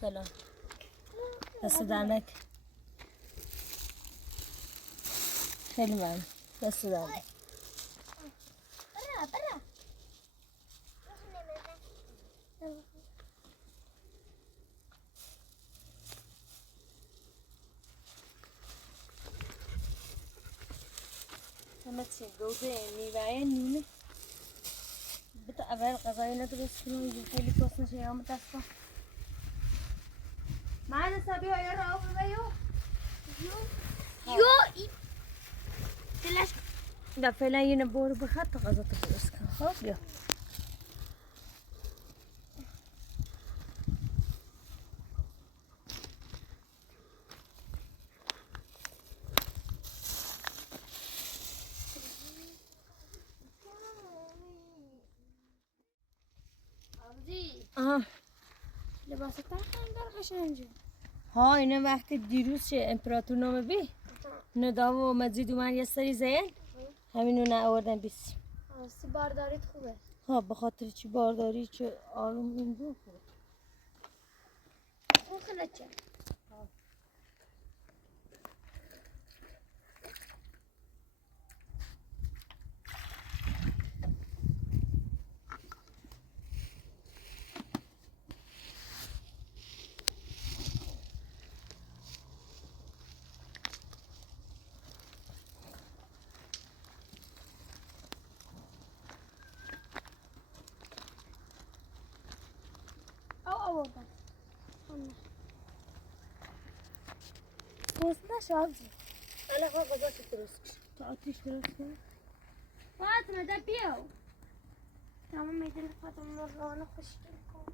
سلام دست درنک خیلی ممنون دست درنک برا همه چی گوده میوه نونه بتا اول غذایی ندرست کنم اینجا خیلی کس نشه یا دست کن معنا سبی های را ببیو یو این دلش دا فعلا یه نبور بخواد تا غذا تو درست کن خب بیا آها لباس خیلی در قشنگه ها اینا وقتی دیروز چه امپراتور نامه بی نداو و مزید اومد یه سری زین همینو نه آوردن بیسی بارداریت خوبه ها به خاطر چی بارداری چه آروم این دو خوب اون خلچه آوردم باز نشابزی الان ها غذا چه درست کن تا آتیش درست کن فاطمه ده بیاو تمام میدونی فاطمه مرغانه خوشگل کن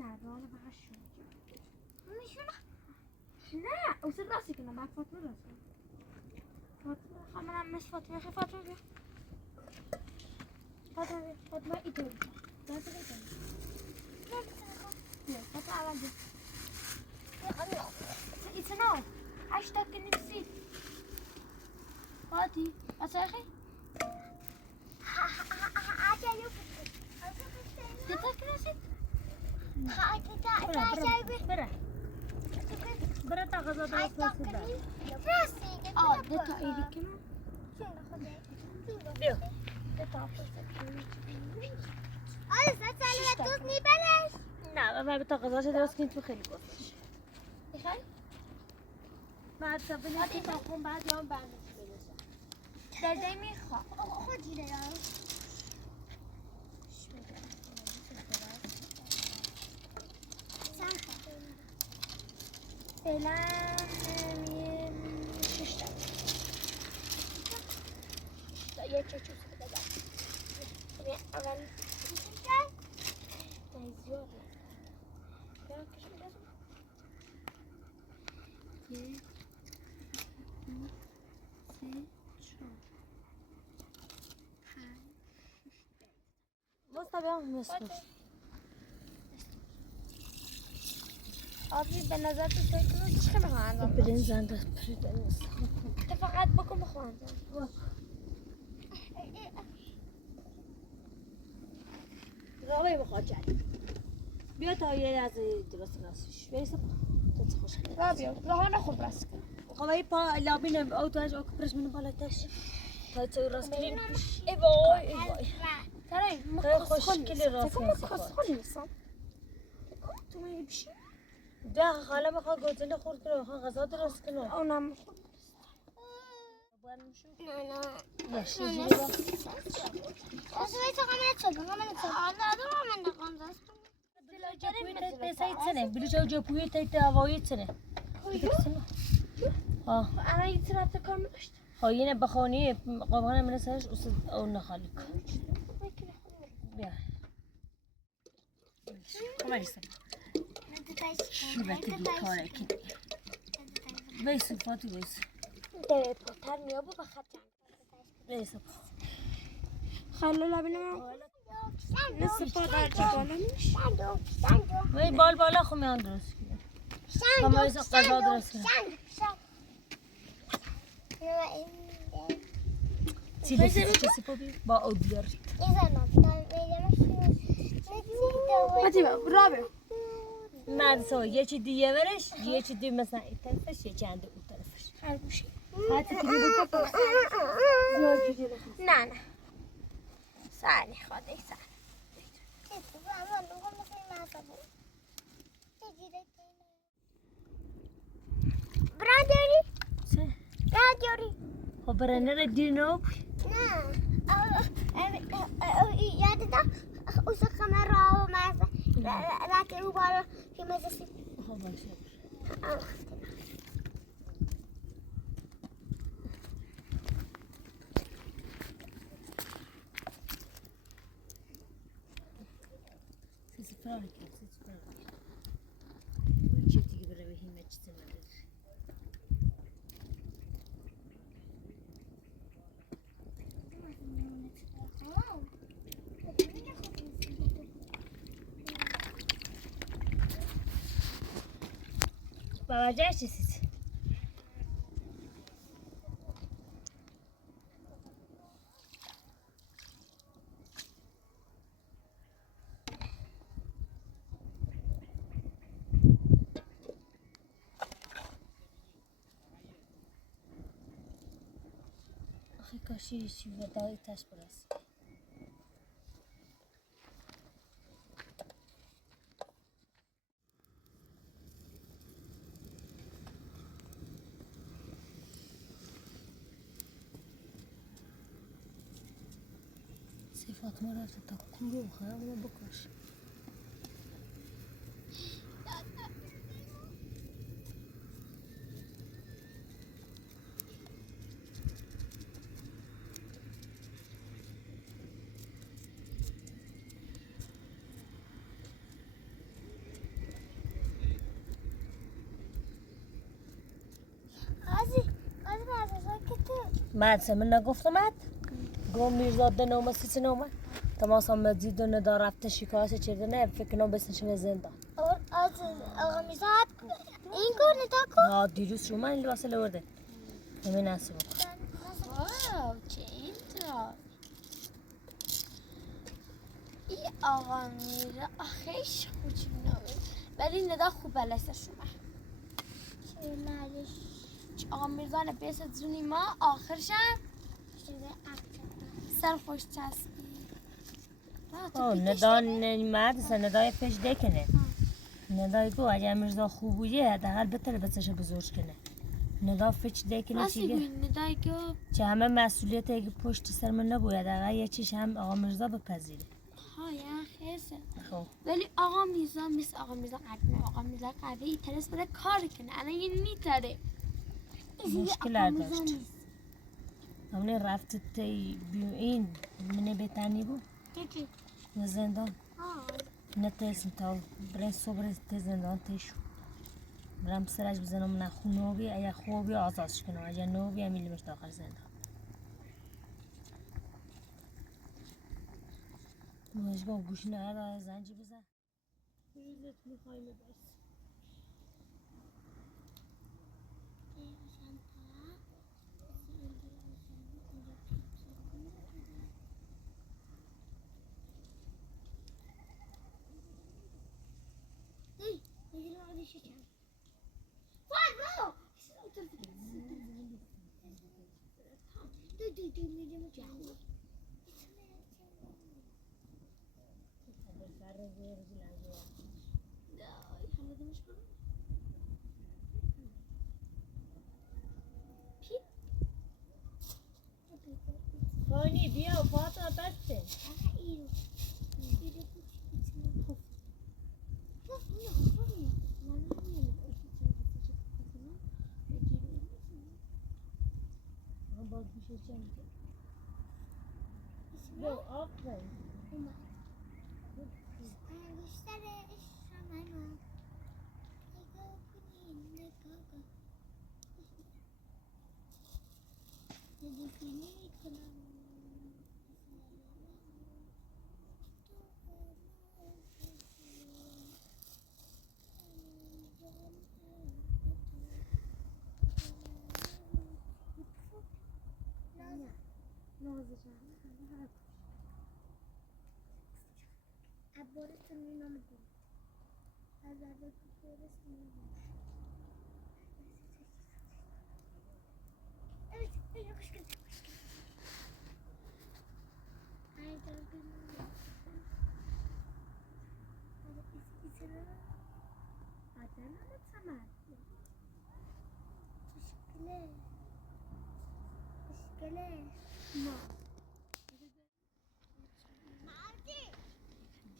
نه فقط شو میشونه نه اوصل راسي كنا معك فاطمة راسي فاطمة خمنا مش فاطمة خي فاطمة بيا فاطمة بيا فاطمة إيطاليا فاطمة إيطاليا بيا فاطمة على بيا يا الله إيتنا عشتك نفسي فاتي أصاخي تتاك نسيت برا تا غذا درست نسیده دتا ایدی کنم بیا دتا نه و تا غذا چه درست کنی تو خیلی گفتش میخوای؟ بعد سبیل که تا خون بعد یا برنش برسه داده میخواه خودی لیان فعلا یه 6 تا یه چوچوس بدم اول زیاده برم کشم بدم یک دو سه چهار پنج باز طبیعا مسکوش آبی به نظر تو فکر کنم چه خیلی خواهند برنج زنده پریده نیست تو فقط بکن بخواهند آقای بخاطر بیا تا یه از درست راستش بیسا تو چه خوش رابیا راهان خوب راست کن خواهی پا لابین اوتوش او کپرش من بالاتش تا تو راست کنی ای وای ای وای ترای خیلی خوشگلی راست تکم کسخولی نیستم تو من بیشی ده خاله بخواه گوزنه خورد کنه بخواه غذا درست کنه اونم باش یه جوری با بلوچه جپوی تایت هوایی تنه انا يترى كم قشت خاينه بخوني قبانه من سرش او نخالك بیا کماری سم شو باتي بیکاره کی بیسو فاتی بیسو ده پوتر میابو بخطن بیسو خلو لبنم نصف پادر جبالمش وی بال بالا خو میان درست کنه کماری سم قضا درست کنه چیزی چیزی پوبی با اودیارت هاتي بقى رابع مرد سو یه چی دیگه ورش یه چی دیگه مثلا این طرفش یه چند اون طرفش خربوشي هاتی که بگو نه نه ثاني خدي ثاني برادري چه؟ برادري خب برنر دینو یادت اوس کامرا و ماز راتی او بالا که مزسی خب باشه سیسی فراری کرد سیسی فراری کرد چه دیگه برای همه چیزی نداره بابا جای چیزی آخه کاشی چی ودایی تش برست فاطمه رفت تا کورو خواهم رو بکش مد من نگفتمت گم میرزاد نومه سیسی نومه تماس هم مزید و ندا رفته شکایت چرده نه فکر کنم بسنشن زندان از آقا میزاد این کار ندا کن ها دیروز شما این لباس لورده همین نصیب واو چه اینطور این آقا میره آخیش خوچ بینامه ولی ندا خوب بلسه شما چه مالش آقا میرزانه بیست زونی ما آخرشم سر خوش چسبی ندا مرد سه ندای پیش دکنه ندای گو اگر مرزا خوب بویه حداقل بتره بسش بزرگ کنه ندا فچ دکنه چیگه ندای گو چه همه مسئولیت اگه پشت سر من نبوید حداقل یه چیش هم آقا مرزا بپذیره ها یا خیسه خب ولی آقا میرزا مثل آقا میرزا قدیمه آقا میرزا قدیمه ترس بره کار کنه الان یه نیتره مشکل داشت همونه رفت تی این منه بتانی بود دیگه و زندان نتیسم تا برای صبر تی زندان تیشو برم سرش بزنم نه خونوبی اگه خوبی آزادش کنم اگه نوبی امیلیمش داخل زندان مجبور گوش نه زنجی بزن روزت میخوای ببرس فانی بیا فاطمه بسته باز میشه چند یو آفرین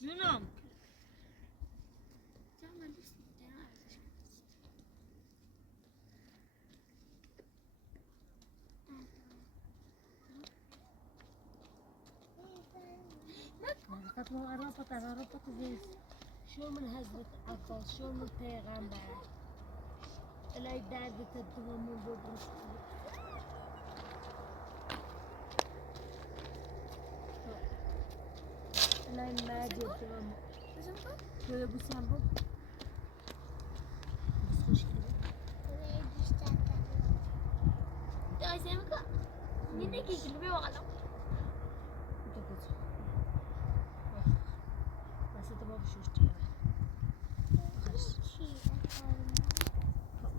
جونم رابطة زي شو من حضرة عباس شو من پیغمبر الهی دردت دومون بدرش الهی مجد دومون شو بوسم بود بس خوشگله دایسه میکن میده که کلو بیا بغلم بس تو بابا شوشتی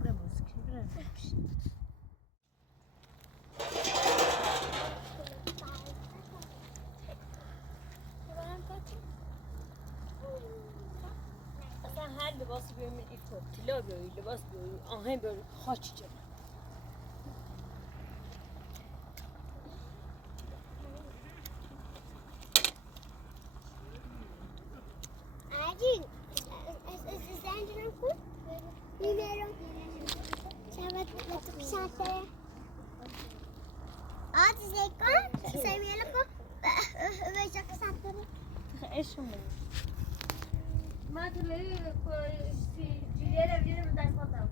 برای بوسکی برای بوسکی اصلا هر لباسی بیایم ایفو طلا بیایی لباس بیایی آهن بیایی خاچی جمع ايشهم ما تلاقي جليله بيجي من دايما ده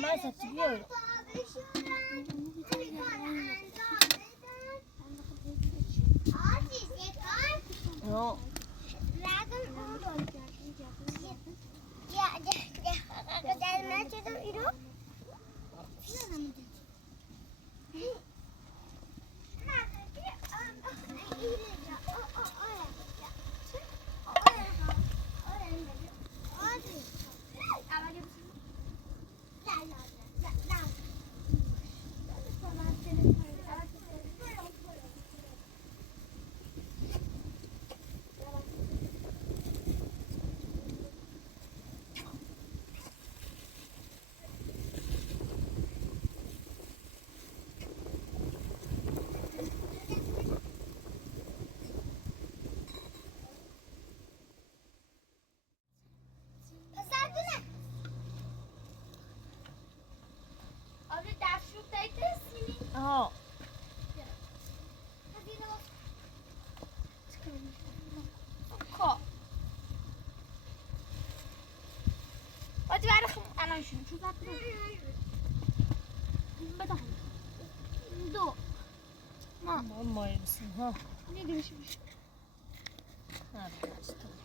ما ستبيعه No. آها ودي بعرف أنا شو ذاك بدهم دو ما ما يبسم ها نيجي مش هذا استوى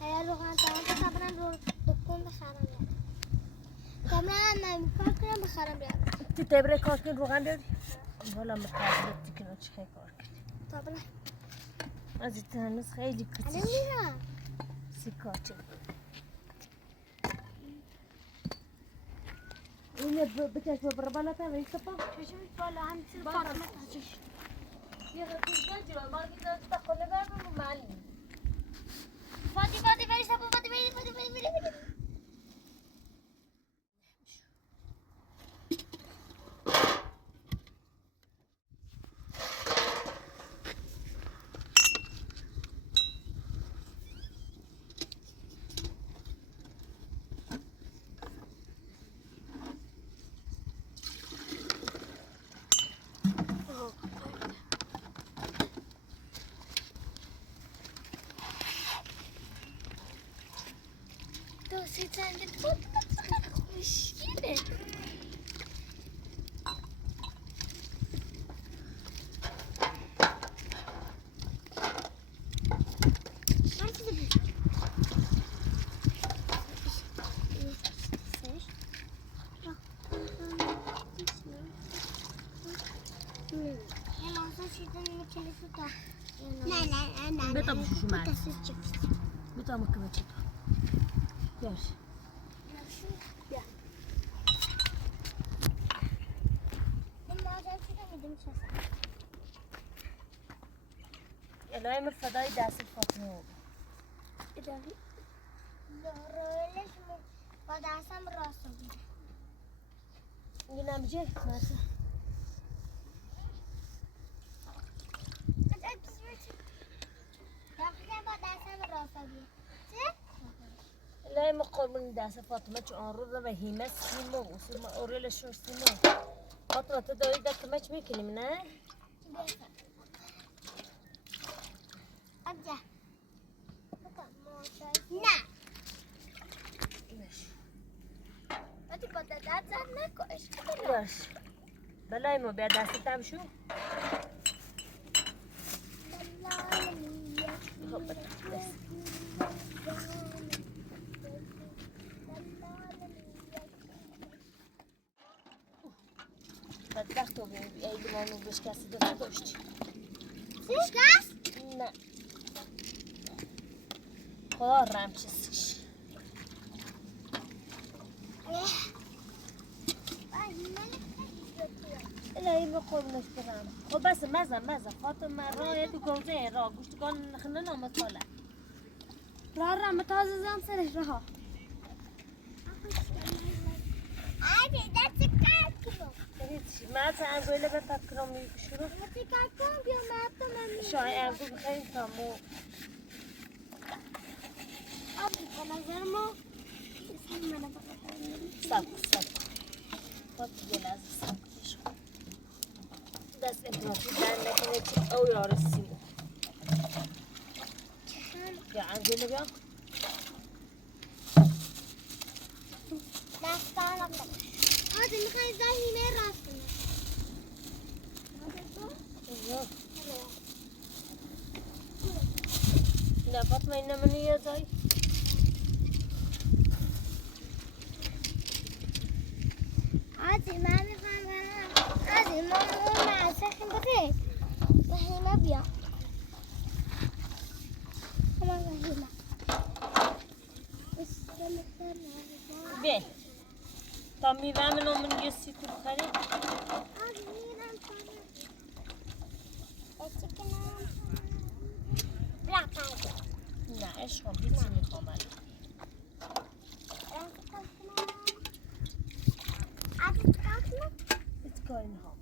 هيا روحان تمام خبرنا رو دكون بخرم كمان أنا مفكرة بخرم يعني انت تبري كاكين روغن بیاری والا متعذبتی که چه خیلی کار کرد طبعا از این هنوز خیلی أنا کتیش مينا سیکاچه اینه بکش ببر بالا تا وی سپا شو بالا هم تصير فاطمة تهجش یه خیلی جلو ما گیتا تا خونه گردم و معنی فاطمة بيري سبب فاطمة بيري دوست عندك فاطمة مشكلة بتا بشوشو معنا بتا مكبه چطور بیار الهی من فدای دست فاطمه بود الهی رولش با دستم راست بود این نمیشه مثلا الهی من قربون دست فاطمه چون آن رو و هیمه سیمه و سیمه اوریلشون سیمه فاطمه تو داری دکه مچ میکنیم نه؟ ابدا نه وقتی با دادت زن نکش باش بلای ما بیا دستت هم شو خب بس بدبخت رو بیم ای لیمانو بشکستی داشتی بشکست؟ نه خدا رم چیزش الهی به قربونش برم خب بس مزه فاطمه را یه دو گوزه را گوشتگان نخنه نامت بالا را متازه زن سرش رها عادي ده تكاد كله هیچ ما تا انگوله به تکرام شروع تكاد كم بيوم ما تمام شاید انگو بخیریم تامو أبي أنا زرمو اسمه أنا بقى سب فاطمه یه لحظه سب کش دست امپراطور در نکنه چی او یارسیمو یا انگوله بیا دستانم هذا میخوای زهیمه راست کنه نه فاطمه این نمونه یه زایی عادي ما میخوام برم عادي ما اون معسخیم بخیر زهیمه بیا اما زهیمه بیا تا میوه من نمونه یه سی تو بخری عادي میرم کنم اچکنم بلا پرده نه عشقم هیچی میخوام من هیچ کاری میخوام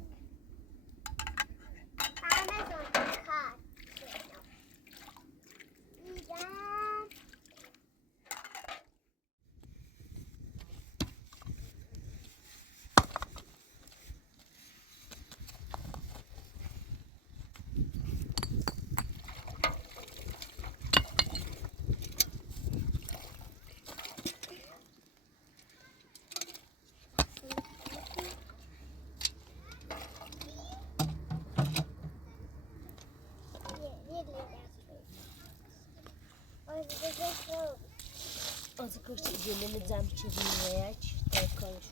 از کشتی جلوی زم چیزی میاد تا کارش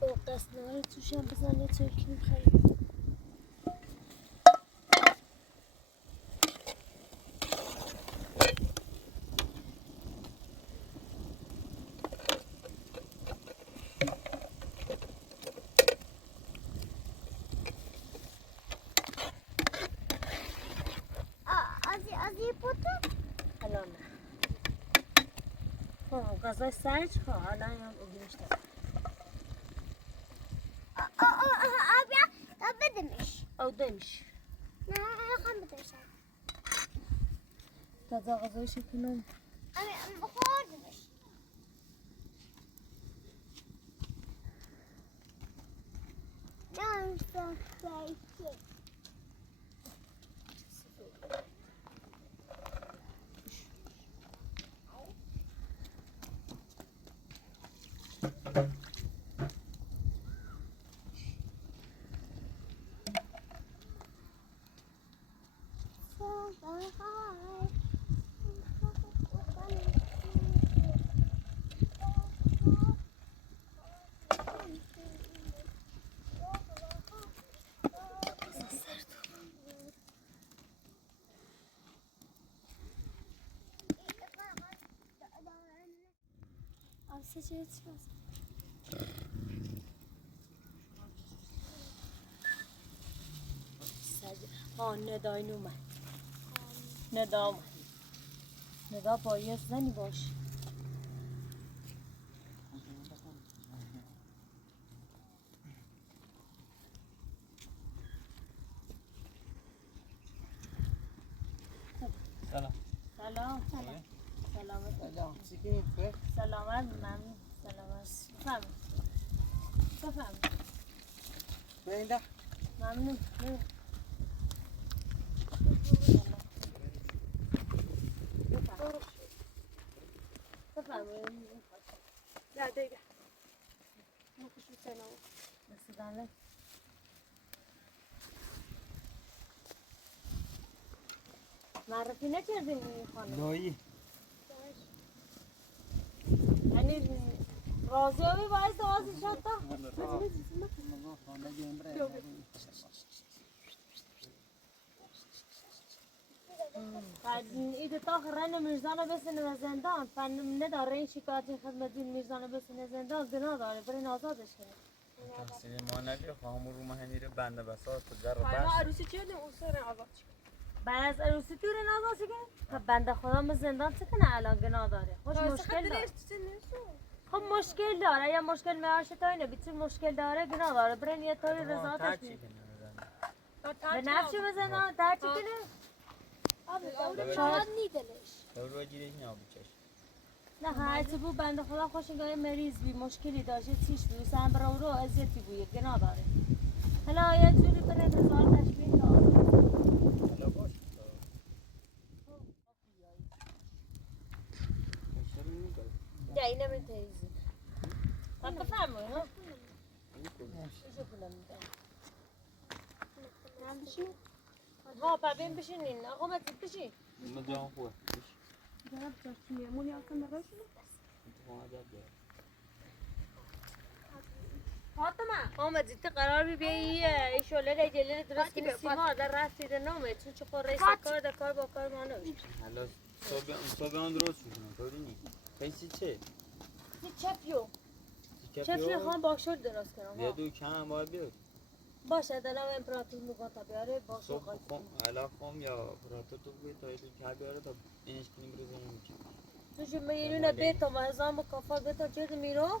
او قصد نهاری توشم بزنه ترکی میخوایی الان نه غذای سرچ خواه الان هم اگرش دارم او دمیش تازه غذای شکنم ندای نومد ندا باید زنی باش سلام سلامت ممنون سلامت بفهم ممنون لا دقيقة ما كنت سنة بس دالك معرفی نکردیم این خانم نایی یعنی راضی همی باعث دوازی شد تا ایده تا خرن میرزانو بسنه و زندان فن نداره این شکایتی خدمتی میرزانو بسنه زندان گناه داره برین آزادش کنه تحصیل ما نبیه خواهم رو مهم میره بنده بساط تو در رو ما بس عروسی چیه اون سر آزاد بعد از عروسی تو رین آزاد کنه خب بنده خدا به زندان چه کنه الان گناه داره خوش مشکل داره خب مشکل داره یا مشکل میارشه تا اینه بیتی مشکل داره گناه داره برین یه طوری رضایتش کنه به نفش بزنه در چی کنه شاید نیدلش رو گیره این آبی چشم نه هرچی بود بنده خدا خوشنگاه مریض بی مشکلی داشته چیش بی سن برو رو ازیتی بوید گناه داره حالا یه جوری برین رضایتش بین تا حالا باش یا اینه من تیزی من بفرمایی ها ایشو پولم میدم ها ببین بشینین آقا مزید بشین ما جان خوبه جناب جاشتی میمونی آسان نگاشونه فاطمه آمد زیت قرار بی بیایی ای شوله ری جلیل درست کنی سیما در رفتی در نامه چون چه خور رئیس کار در کار با کار ما نوشت حالا صبح آن درست میکنم طوری نیست پیسی چه؟ چپیو چپیو خواهم باکشور درست کنم یه دو کم باید بیاد باشه دلم امپراتور میگن تا بیاره باشه صبح خم علا خم یا پراتو تو بیاد تا یه دو کم بیاره تا اینش کنیم برو زنیم تو شو میلونه بیت و مهزام و کافا بیت و چیز میرو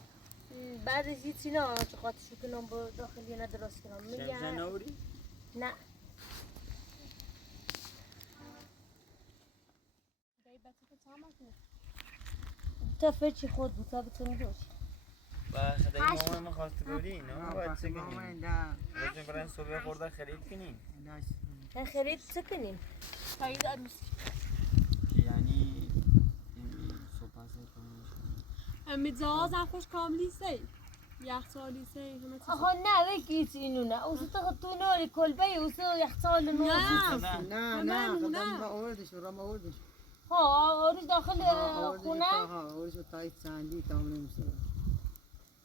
بعد از هیچی نه چه قاطشو کنم با داخلی نه درست کنم شمشن نوری؟ نه تا فچی خود بود تا بتونی روش و خدای مامان ما خواست گوری نه باید چه کنیم روزی برای صبح خورده خرید کنیم نه خرید چه کنیم تایید عروسی یعنی صبح میزاز هم خوش کاملی سی یخچالی سی همه چیز آها نه بگیت اینو نه اوسو تو نوری کلبه اوسو یخچال نور نه خدام ما آوردش رام آوردش ها آوردش داخل خونه ها آوردش تایت سندی تامون میشه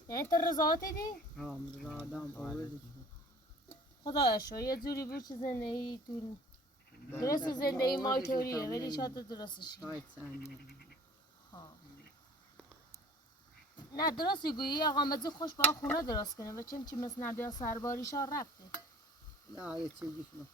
یعنی تو رضایت دی ها مردا آدم آوردش خدا شو یه جوری بود که زندگی تو درست زندگی ما طوریه ولی شاید درستش تایت سندی نه درستی گویی آقا مزی خوش با خونه درست کنه و چی مثل نبیا سرباریش ها رفته نه یه چیزیش نه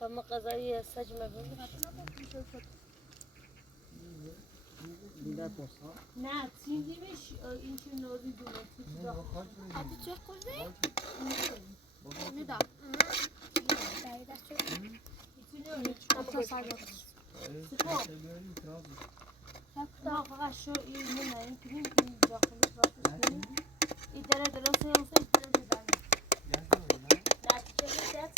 کم قضایی سجمه بگیر دیدار پرسا نه چیزیش این چی نوری دونه Abi çok güzel. Ne da? Dayıda çok. Hatta sayılır. نه فقط شو این نه این کنیم این داخلی باید کنیم این داره درسته اونسه این داره بدن نه چه بیدت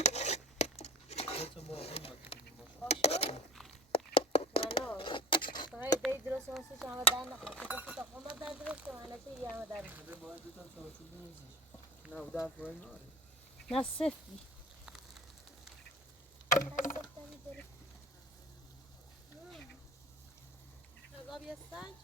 باشو منو فقط دی درسته اونسه که همه در نخواه که دفت آقا در درسته و هنه که یه همه در نه صفری عقب یه سنج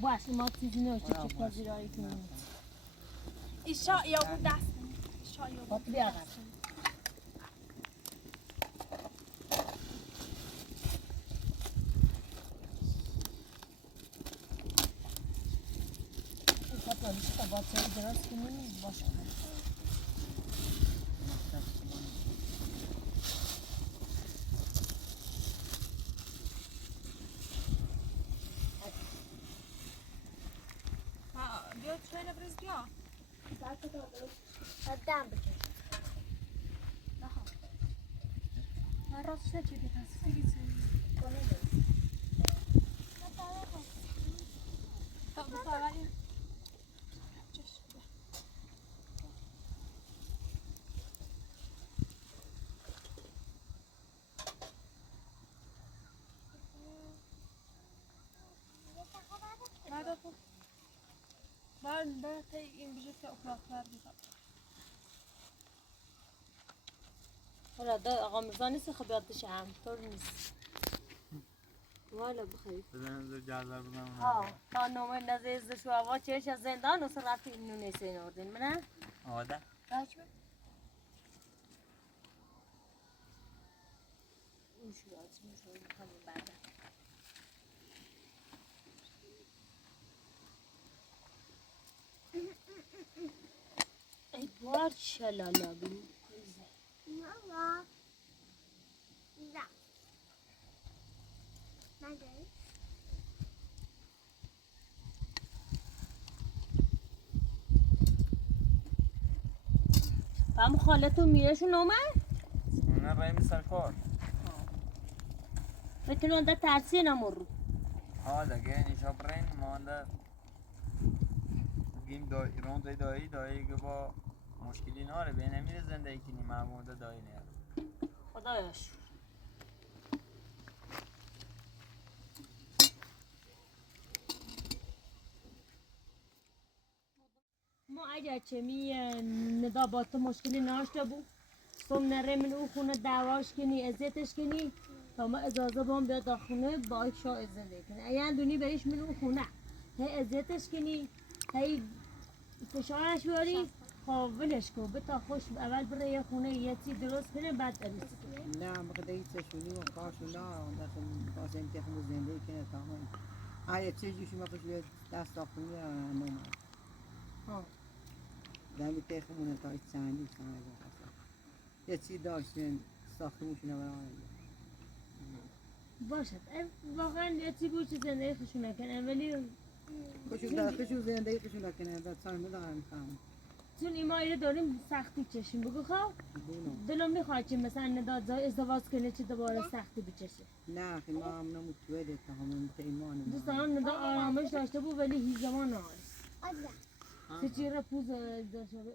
باشه ما چیزی نوشته چه پذیرایی کنیم ایشا یا بود دست ایشا یا با تو بیا قرد این کپالیش تا با چه درست کنیم باشه بیا شوية برز بیا قدام بکش. من راست چه چیزی هست دیگه طب بصراحة Ben de این بشه که اخلاق‌تر بزن حالا دا آقا مرزا نیست خب یادش هم طور نیست والا بخیر بزن جلال بودم ها تا نومه نزیز شو آوا چهش از زندان و سر رفتی اینو نیسه نوردین منه آده راجبه اون شو راجبه شو همین بعد وار شلالا بی ماما لا نگه فهم خالتو میرشون اومد؟ نه برای مثل کار بتونن ده ترسی نمورو ها دیگه نیشا برین ما ده بگیم ایران دایی که با مشکلی ناره به نمیره زندگی کنی معموده دایی نیاره خدایش ما اگر چه می ندا با تو مشکلی ناشته بود سم نره من او خونه دعواش کنی ازتش کنی تا ما اجازه بام بیاد دا خونه با ایک شا زندگی کنی اگر دونی بریش من او خونه هی ازتش کنی هی فشارش بیاری خب ولش کن بتا خوش اول بره یه خونه یه چی درست کنه بعد اریسی کنی نه بخدا هیچ شونی و کارشون نه داخل باز انتخاب زندگی کنه تمام آیا چه جوشی ما کشید دست آخونی نمونه ها دمی تخمونه تا چندی یه چی داشتین ساختمونشون رو برای باشد واقعا یه چی بود چی زندگی خوشون نکنه ولی خشون زندگی خشون نکنه بعد سال ندارم فهم چون ایما ایره داریم سختی چشیم بگو خواه دلم میخواد که مثلا نداد ازدواج کنه چه دوباره سختی بچشه نه خیلی ما هم نموتویده تا همون پیمانه دوست دارم ندا آرامش داشته بود ولی هیچ زمان نهارست سچی را پوز داشته بود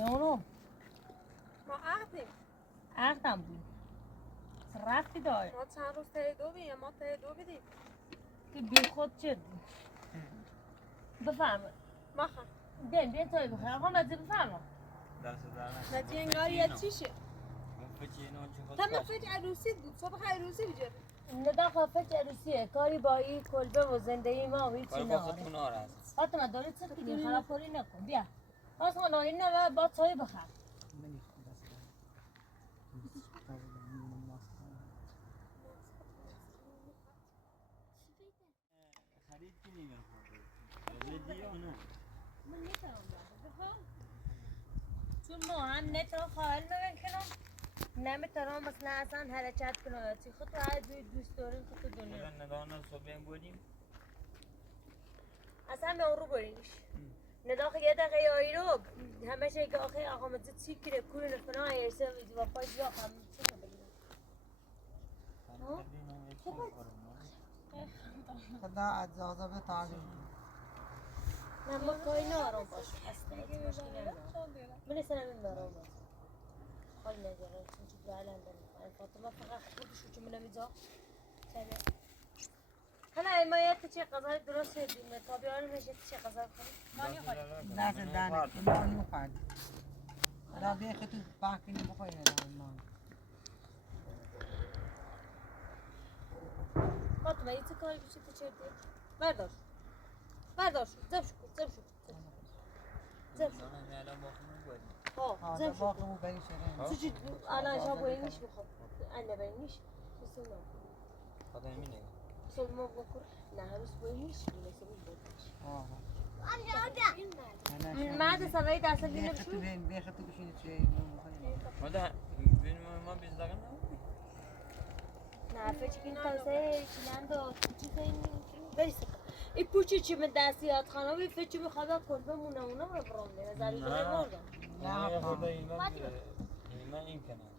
نورو ما عهدیم عقدم بود رفتی داره ما چند روز ته دو بیم ما ته دو بیدیم که بی خود چه بفهم ما خم بین توی بخیر آقا مزه بفهم دست در نتی انگار یه چیشه فچی اینو چه خود تم فکر عروسی بود صبح عروسی بجرد ندا خافت عروسیه کاری با این کلبه و زندگی ما و هیچی کار با نداره خودتون آره هست فاطمه داری چه کنی خرابکاری نکن بیا آسان این نه با چای بخر خرید کنی میخواد یا نه من نمیتونم بفهم چون ما هم نترا خواهل نمیکنم نمیتونم مثلا اصلا حرکت کنم چی خود تو هر دوست داریم خود تو دنیا ندانه صبح بودیم اصلا به اون رو برینش نداخل یه دقیقه آیی رو همه شایی که آخه آقا مزید چی کره کوری نفنا ایرسه و پای جا هم چی کنم خدا اجازه به تعلیم نه ما کاری نارم باشه اصلا هیچ مشکلی ندارم من سرم این برام باشه حال نداره چون چی برای لندن فاطمه فقط خودشو که من نمیجا حالا ما یه چه غذای درست شدیم تابعان میشه چه غذا کنیم دست دانه ایمانی خواهد را بیخی تو باقی نبخواه ایمان فاطمه یه چه کاری بشه تو چه دید برداشت برداشت زب شو ها زب شو باقی مو بری شده تو چی الان شب باید نیش بخواب اله باید نیش بسیم خدا امینه سلما بکر نه هنوز باید نیش بینه مرد سوایی دست گیره بشو بیخی تو بشینی چه ماذا بين ما بيزدغن نه فکر کنی تازه چیلند چیزایی بری سکا این پوچی چی من دستیات خانه بی فکر میخواد کل بمونه اونا رو برانده زری زره مردم نه خدا اینا این کنه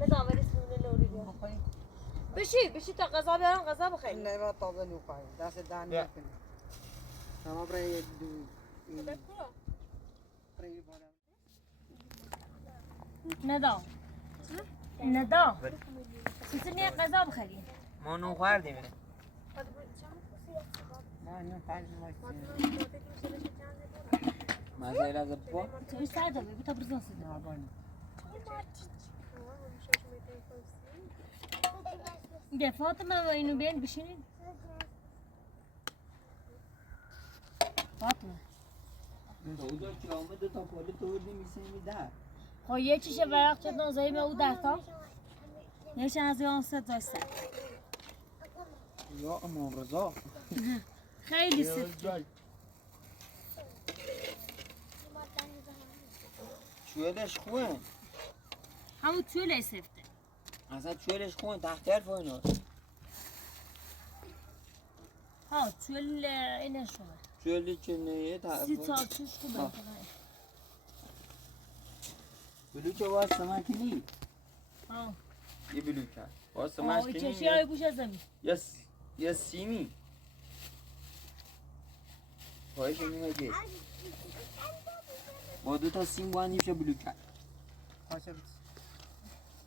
نظام رسمونه لوری بیار بشی تا غذا بیارم غذا بخیر نه ما تازه نو خواهیم دست دان نکنیم تمام برای ندا ندا سیسی میه غذا بخریم ما نو خوردیم اینه نه نه فرض ماشین مزایل از با توی ساده بی تا برزان سیده نه بانی دفعات من با اینو بیان بشینید فاطمه اوزا که آمده تا پالی توردی میسیمی در خب یه چیشه برق چه نازایی به او 10 تا یه از یان ست داشته یا امام رضا خیلی سفته چویلش خوه همون توی سفته اصلا چویلش خوه تحت حرف اینا ها توی اینه شما چویلی که نیه تحت 30 تا چوش خوبه بلوچه باز سمکی نی ها یه بلوچه باز آه سمکی چشی های گوش از زمین یا سیمی پایش نیمه گه با 2 تا سیم باید نیشه بلوچه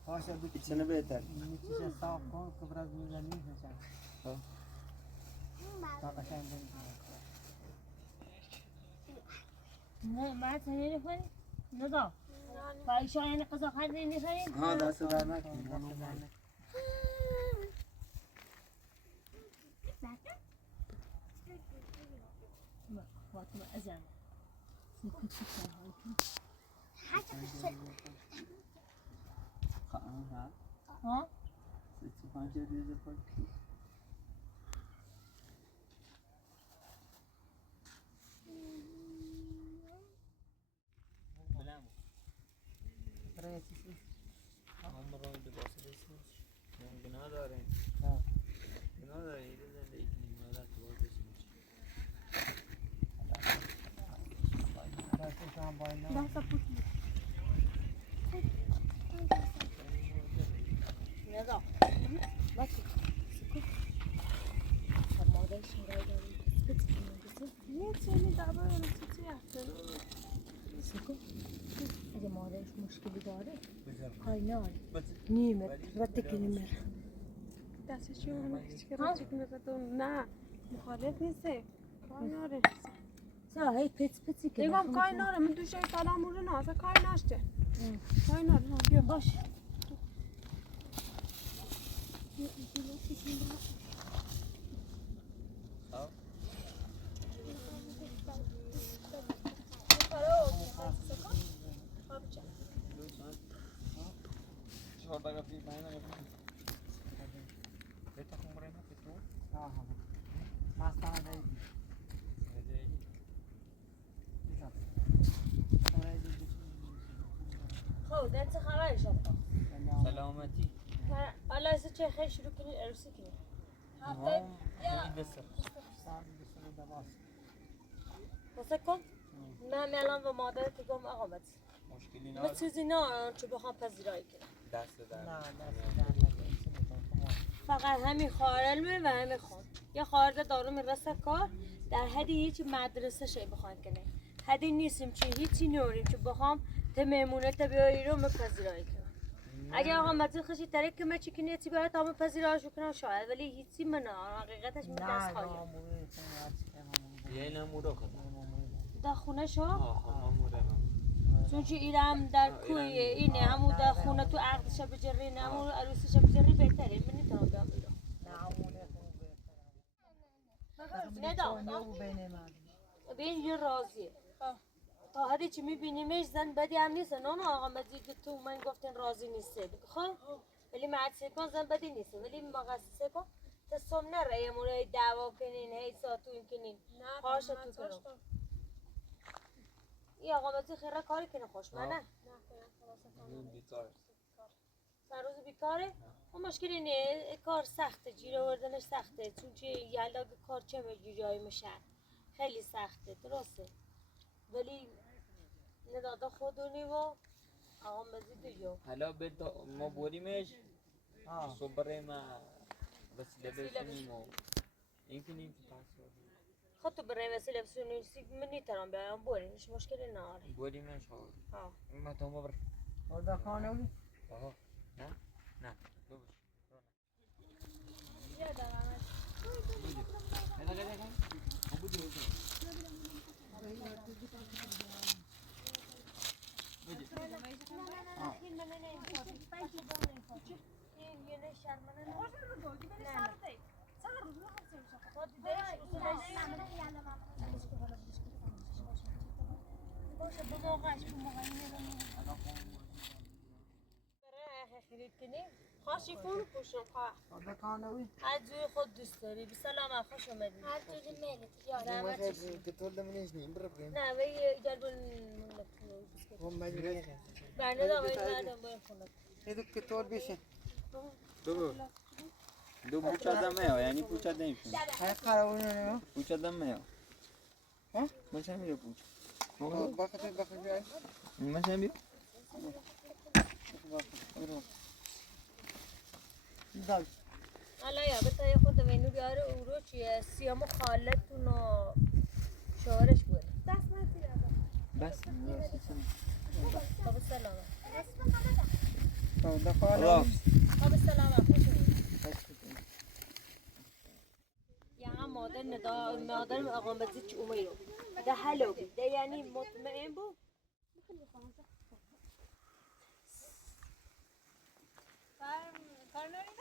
پاشا بیت ایچنه بهتر میشه صاف کن که برای میزنی نشن تا قشنگ بگیم نه ما تنین کنی ندا فایشان یعنی قضا خرده نیخواییم ها دست در نکن فاطمه ازم سکوت سکر ها 35 روز پاکی بلم برای چیزی هم رای لباس رسیش گناه داریم گناه داریم یه زندگی کنیم مادر تو باید بسیمش دستش هم باید نه ندا باکی سکوت مادرش رای داری یه چنی دابا چی هستن سکوت اگه مادرش مشکلی داره کاینال نیمه رد نیمه دستشی اون هیچ که رو چک نزدم نه مخالف نیسته کار ناره سا هی پت پتی که نگم کار ناره من دوشه سلام مورد نه اصلا کار نشته کار ناره بیا باش چهار دقیقه پیر پنج دقیقه بهتا کمره نه پترو ها ها مستانه دیدی خب ده چه خبر شما سلامتی حالا از چه خیلی شروع کنید عروسی کنید خیلی بسر واسه کن من الان با مادرت گم آقا بد مشکلی ما نه چیزی نه چون بخوام پذیرایی کنم دست در نه دست فقط همین خواهرالمه و همین خان یا خواهر دارو میرسه کار در حدی هیچ مدرسه شی بخواین کنه حدی نیستیم چی هیچی نوریم چون بخوام ته میمونت بیایی رو پذیرایی کنم اگه آقا مزید خشی ترک که من چی کنی چی باید همه پذیرایشو کنم شاید ولی هیچی من حقیقتش من دست خواهیم یه نمورو کنم در خونه شو ماموره چون چی ایرم در کوی اینه همون در خونه تو عقدش بجری نه همون عروسیش بجری بهتره من نمیتونم بیام بیرون بین یه راضیه تا حدی چی میبینیمش زن بدی هم نیست نه آقا مزید تو من گفتن راضی نیسته خب ولی معدسه کن زن بدی نیسته ولی مقصصه کن تسم نره یه موره دعوا کنین هی ساتون کنین پاش تو کنم ای آقا مزید خیره کاری کنه خوش منه بیکار روز بیکاره؟ اون مشکل اینه کار سخته جیر آوردنش سخته چون چه یلا کار چه جایی میشه خیلی سخته درسته ولی نداده خودونی و آقا مزید جو حالا به ما بریمش صبح ما وسیله بشونیم و این کنیم که پس خودتو برای وسیله بسونیسی منی ترام بیام بوری هیچ مشکلی نداره بودی من شاور ها ما تو ما بر orada kanavı. آها نه نه ببر خاشی فون پوشم خواه Orada kanavı. هر جوی خود دوست داری بی سلامت خوش اومدی هر جوری میلت یاد زحمت ما کشید. كتول من ايش نمبر بريم نه وی جلبون هم ما يجي برنه دا وی ندم باید خونم Dedik ki tor beşe. دو بوچه آدم میاد یعنی بوچه نمیشون Hay karavunu ne o? بوچه آدم میاد ها؟ مثلا میره بوچه Bakacağız. مثلا میره Dal. حالا یا بتا خود وینو بیاره او رو چیه سیامو خالتون و شوهرش بود بس خب سلامت Orada الله kanavı. خب سلامت خوش اومدی یا هم مادر آقا مزید چی اومید ده حلو بود ده یعنی مطمئن بود کار نداری؟